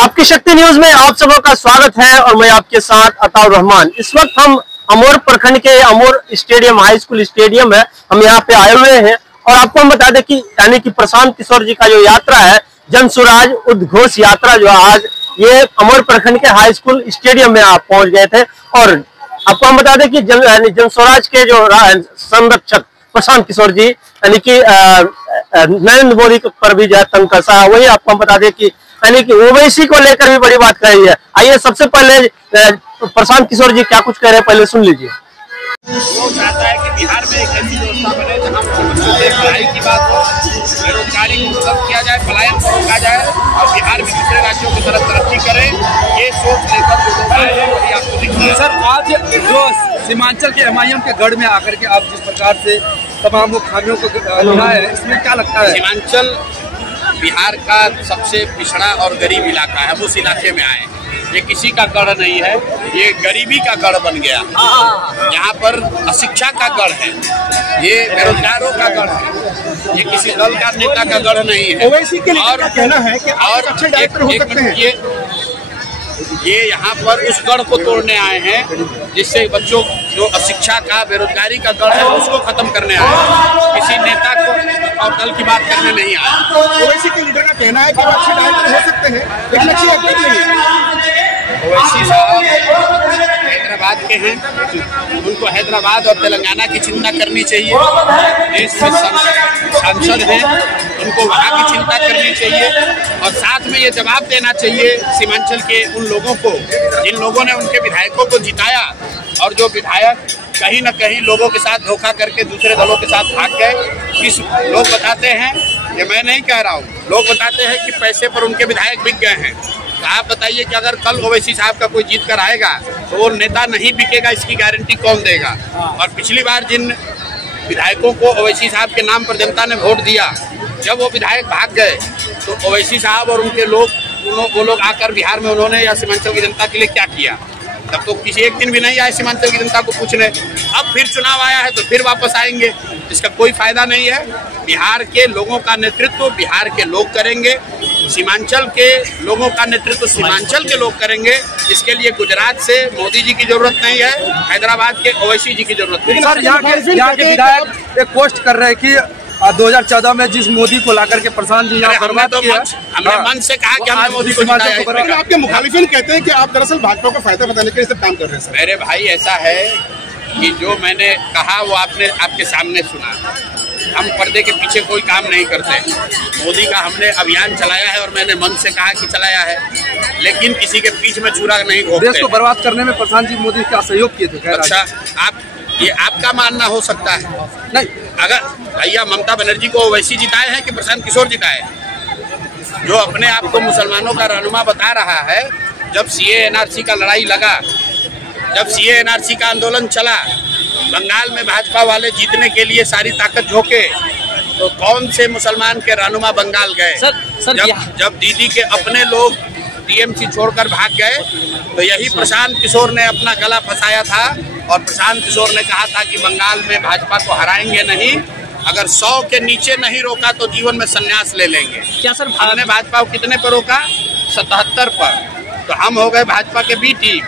आपकी शक्ति न्यूज में आप सबों का स्वागत है और मैं आपके साथ अताउर रहमान। इस वक्त हम अमोर प्रखंड के अमोर स्टेडियम हाई स्कूल स्टेडियम है, हम यहाँ पे आए हुए हैं और आपको हम बता दें कि यानी कि प्रशांत किशोर जी का जो यात्रा है जन स्वराज उद्घोष यात्रा जो आज ये अमोर प्रखंड के हाई स्कूल स्टेडियम में आप पहुंच गए थे। और आपको हम बता दें कि जन स्वराज के जो संरक्षक प्रशांत किशोर जी यानी कि नरेंद्र मोदी पर भी जो तंग कसा, वही आपको हम बता दें कि यानी कि ओवैसी को लेकर भी बड़ी बात कही है। आइए सबसे पहले प्रशांत किशोर जी क्या कुछ कह रहे हैं, पहले सुन लीजिए। वो चाहता है कि बिहार में एक ऐसी व्यवस्था बने जहाँ पढ़ाई की बात हो, बेरोजगारी को खत्म किया जाए, पलायन को रोका जाए और बिहार भी दूसरे राज्यों की तरफ तरक्की करे। ये सोच लेकर जो लोग आए हैं वही आपको दिख रहा है। सर, आज जो सीमांचल के MIM के गढ़ में आकर के आप जिस प्रकार से तमाम वो खामियों को लिखा है, इसमें क्या लगता है? सीमांचल बिहार का सबसे पिछड़ा और गरीब इलाका है, हम उस इलाके में आए हैं। ये किसी का गढ़ नहीं है, ये गरीबी का गढ़ बन गया। यहाँ पर अशिक्षा का गढ़ है, ये बेरोजगारों का गढ़ है, ये किसी दल का नेता का गढ़ नहीं है। और कहना है कि ये यहाँ पर उस गढ़ को तोड़ने आए हैं जिससे बच्चों जो अशिक्षा का बेरोजगारी का गढ़ है उसको खत्म करने आए हैं। किसी नेता को और दल की बात करने नहीं आए। ओवैसी के लीडर का कहना है कि वो अच्छे डायरेक्टर हो सकते हैं लेकिन अच्छे एक्टर नहीं है। ओवैसी साहब हैदराबाद के हैं, उनको हैदराबाद और तेलंगाना की चिंता करनी चाहिए। देश में सांसद हैं, उनको वहाँ की चिंता करनी चाहिए और साथ में ये जवाब देना चाहिए सीमांचल के उन लोगों को जिन लोगों ने उनके विधायकों को जिताया और जो विधायक कहीं न कहीं लोगों के साथ धोखा करके दूसरे दलों के साथ भाग गए। इस लोग बताते हैं, ये मैं नहीं कह रहा हूँ, लोग बताते हैं कि पैसे पर उनके विधायक बिक गए हैं। तो आप बताइए कि अगर कल ओवैसी साहब का कोई जीत कर आएगा तो वो नेता नहीं बिकेगा, इसकी गारंटी कौन देगा? और पिछली बार जिन विधायकों को ओवैसी साहब के नाम पर जनता ने वोट दिया, जब वो विधायक भाग गए तो ओवैसी साहब और उनके लोग वो लोग आकर बिहार में उन्होंने या सीमांचल की जनता के लिए क्या किया? तब तो किसी एक दिन भी नहीं आए सीमांचल की जनता को पूछने। अब फिर चुनाव आया है तो फिर वापस आएंगे, इसका कोई फायदा नहीं है। बिहार के लोगों का नेतृत्व बिहार के लोग करेंगे, सीमांचल के लोगों का नेतृत्व सीमांचल के लोग करेंगे। इसके लिए गुजरात से मोदी जी की जरूरत नहीं है, हैदराबाद के ओवैसी जी की जरूरत है। सर, यहाँ के विधायक एक पोस्ट कर रहे हैं कि 2014 में जिस मोदी को लाकर के प्रशांत जी यहाँ बर्बाद किया, हमने मन से कहा कि हमने मोदी को जिताया है। लेकिन आपके मुखालिफिन कहते हैं कि आप दरअसल भाजपा को फायदा बताने के लिए काम कर रहे हैं। मेरे भाई, ऐसा है कि जो मैंने कहा वो आपने आपके सामने सुना। हम पर्दे के पीछे कोई काम नहीं करते। मोदी का हमने अभियान चलाया है और मैंने मन से कहा कि चलाया है, लेकिन किसी के पीछे में चूरा नहीं घोंपते। देश को बर्बाद करने में प्रशांत जी मोदी का सहयोग किए थे। अच्छा, ये आपका मानना हो सकता है। नहीं, अगर भैया ममता बनर्जी को ओवैसी जिताए हैं कि प्रशांत किशोर जिताए? जो अपने आप को मुसलमानों का रहनुमा बता रहा है, जब CA NRC का लड़ाई लगा, जब CA NRC का आंदोलन चला, बंगाल में भाजपा वाले जीतने के लिए सारी ताकत झोंके, तो कौन से मुसलमान के रहनुमा बंगाल गए? जब दीदी के अपने लोग TMC छोड़कर भाग गए तो यही प्रशांत किशोर ने अपना गला फंसाया था और प्रशांत किशोर ने कहा था कि बंगाल में भाजपा को हराएंगे नहीं, अगर 100 के नीचे नहीं रोका तो जीवन में संन्यास ले लेंगे। क्या सर, हमने भाजपा को कितने पर रोका? 77 पर। तो हम हो गए भाजपा के B टीम।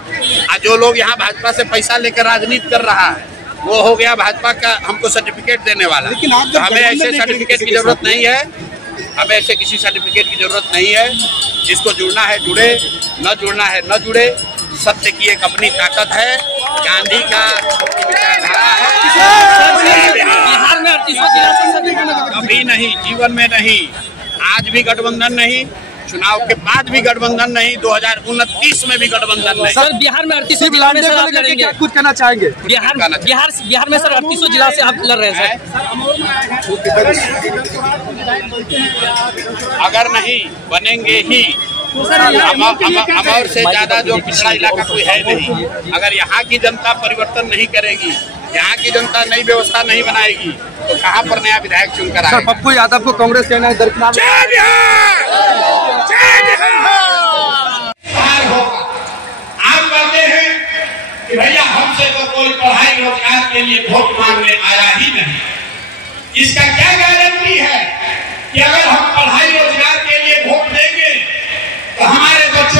जो लोग यहाँ भाजपा से पैसा लेकर राजनीति कर रहा है वो हो गया भाजपा का हमको सर्टिफिकेट देने वाला। लेकिन आप हमें ऐसे सर्टिफिकेट की जरूरत नहीं है, हमें ऐसे किसी सर्टिफिकेट की जरूरत नहीं है। जिसको जुड़ना है जुड़े, न जुड़ना है न जुड़े। सत्य की एक अपनी ताकत है, गांधी का विचारधारा है। बिहार में कभी नहीं, जीवन में नहीं, आज भी गठबंधन नहीं, चुनाव के बाद भी गठबंधन नहीं, 2029 में भी गठबंधन नहीं। सर, बिहार में 38 जिला में सर आप लड़ेंगे, क्या कुछ कहना चाहेंगे? बिहार में सर 38 जिला से आप लड़ रहे हैं अगर नहीं बनेंगे ही। अमर से ज्यादा जो पिछड़ा इलाका कोई है नहीं। अगर यहाँ की जनता परिवर्तन नहीं करेगी, यहाँ की जनता नई व्यवस्था नहीं बनाएगी तो कहाँ पर नया विधायक चुनकर आएगा? पप्पू यादव को कांग्रेस कहना है दरकिनार। आप कहते हैं कि भैया हमसे तो कोई पढ़ाई रोजगार के लिए वोट मांगने आया ही नहीं। इसका क्या गारंटी है कि अगर हम पढ़ाई रोजगार के लिए वोट देंगे तो हमारे बच्चे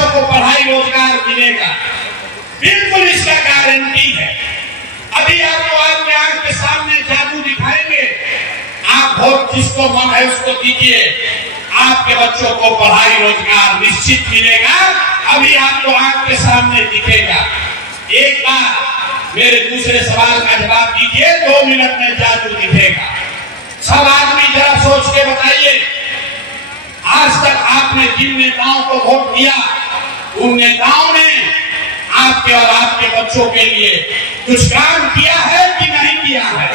वही आपको आपके आंख के सामने जादू दिखाएंगे। आप वोट जिसको मन है उसको दीजिए, आपके बच्चों को पढ़ाई रोजगार निश्चित मिलेगा। अभी आपको आंख के सामने दिखेगा। एक बार मेरे दूसरे सवाल का जवाब दीजिए, 2 मिनट में जादू दिखेगा। सब आदमी जरा सोच के बताइए, आज तक आपने जिन नेताओं को वोट दिया उन नेताओं ने आपके और आपके बच्चों के लिए कुछ काम किया है कि नहीं किया है?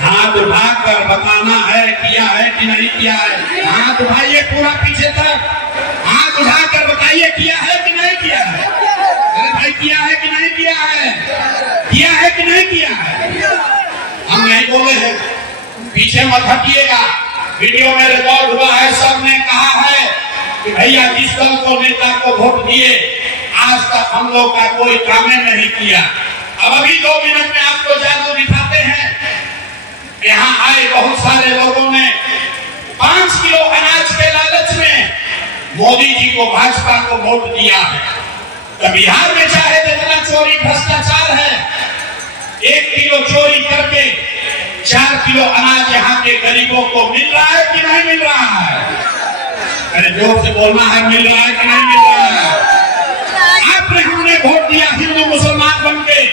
हाथ उठाकर बताना है किया है कि नहीं किया है। हाथ उठाइए पूरा पीछे तक, हाथ उठाकर बताइए किया है कि नहीं किया है। अरे भाई किया है कि नहीं किया है? किया है कि नहीं किया है? हम नहीं बोले हैं, पीछे मत हटिएगा। वीडियो में रिकॉर्ड हुआ है, सबने कहा है कि भैया जिस दल को नेता को वोट दिए आज तक हम लोग का कोई काम नहीं किया। अब अभी 2 मिनट में आपको जादू दिखाते हैं। यहाँ आए बहुत सारे लोगों ने 5 किलो अनाज के लालच में मोदी जी को, भाजपा को वोट दिया है। तो बिहार में चाहे जितना चोरी भ्रष्टाचार है, 1 किलो चोरी करके 4 किलो अनाज यहाँ के गरीबों को मिल रहा है कि नहीं मिल रहा है? अरे जोर से बोलना है, मिल रहा है कि नहीं मिल रहा है? आपने हमने वोट दिया हिंदू मुसलमान बन के।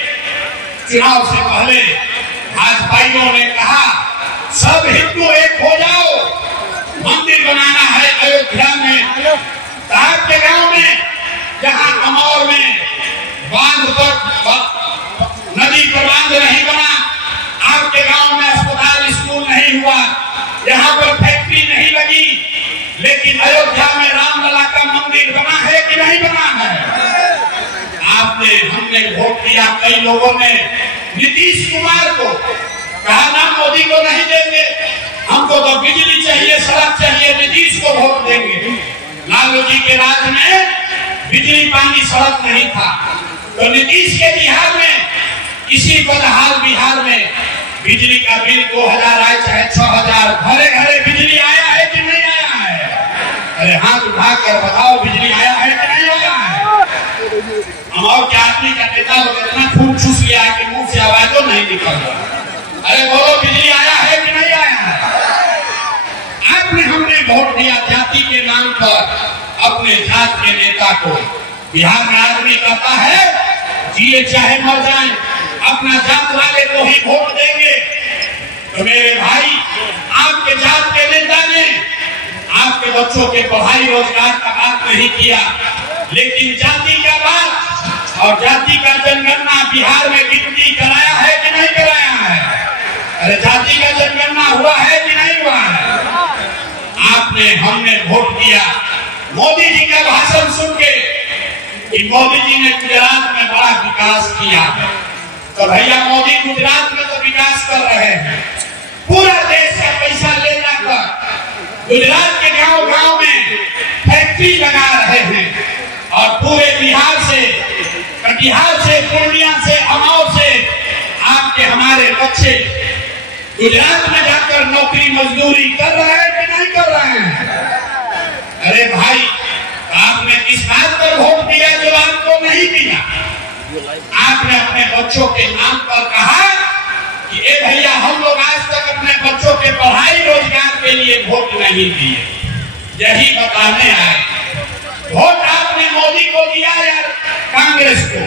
चुनाव से पहले भाजपाइयों ने कहा सब हिंदू एक हो जाओ, मंदिर बनाना है अयोध्या में। आपके गांव में जहां अमौर में बांध पर नदी पर बांध नहीं बना, आपके गांव में अस्पताल स्कूल नहीं हुआ, यहाँ पर फैक्ट्री नहीं लगी, लेकिन अयोध्या में रामलला का मंदिर बना है कि नहीं बना है? आपने हमने वोट दिया, कई लोगों ने नीतीश कुमार को कहा ना मोदी को नहीं देंगे, हमको तो बिजली चाहिए, सड़क चाहिए, नीतीश को वोट देंगे। लालू जी के राज में बिजली पानी सड़क नहीं था, तो नीतीश के बिहार में, इसी बदहाल बिहार में बिजली का बिल 2000 आए चाहे 6000, घरे घरे बिजली आया है कि नहीं आया है? अरे हाथ उठाकर बताओ बिजली आया है कि नहीं आया है? हम और क्या आदमी का नेता लोग इतना खून चूस लिया है कि मुंह से आवाजों नहीं निकल रहा। अरे बोलो बिजली आया है कि नहीं आया है? आपने हमने वोट दिया जाति के नाम पर अपने जात के नेता को। बिहार में आदमी कहता है जिए चाहे मर जाए अपना जात वाले को ही वोट देंगे। तो मेरे भाई, आपके जात के नेता ने आपके बच्चों के पढ़ाई रोजगार का बात नहीं किया, लेकिन जाति का बात और जाति का जनगणना बिहार में गिनती कराया है कि नहीं कराया है? अरे जाति का जनगणना हुआ है कि नहीं हुआ है? आपने हमने वोट दिया मोदी जी का भाषण सुन के कि मोदी जी ने गुजरात में बड़ा विकास किया है। तो भैया मोदी गुजरात में तो विकास कर रहे हैं, पूरा देश का पैसा ले जाकर गुजरात के गांव गांव में फैक्ट्री लगा रहे हैं और पूरे बिहार से, कटिहार से, पूर्णिया से, अमौर से आपके हमारे बच्चे गुजरात में जाकर नौकरी मजदूरी कर रहे हैं कि नहीं कर रहे हैं? अरे भाई, आपने किस बात पर वोट दिया जो आपको नहीं दिया? आपने अपने बच्चों के नाम पर कहा कि ए भैया हम लोग आज तक अपने बच्चों के पढ़ाई रोजगार के लिए वोट नहीं दिए। यही बताने आए, वोट आपने मोदी को दिया या कांग्रेस को?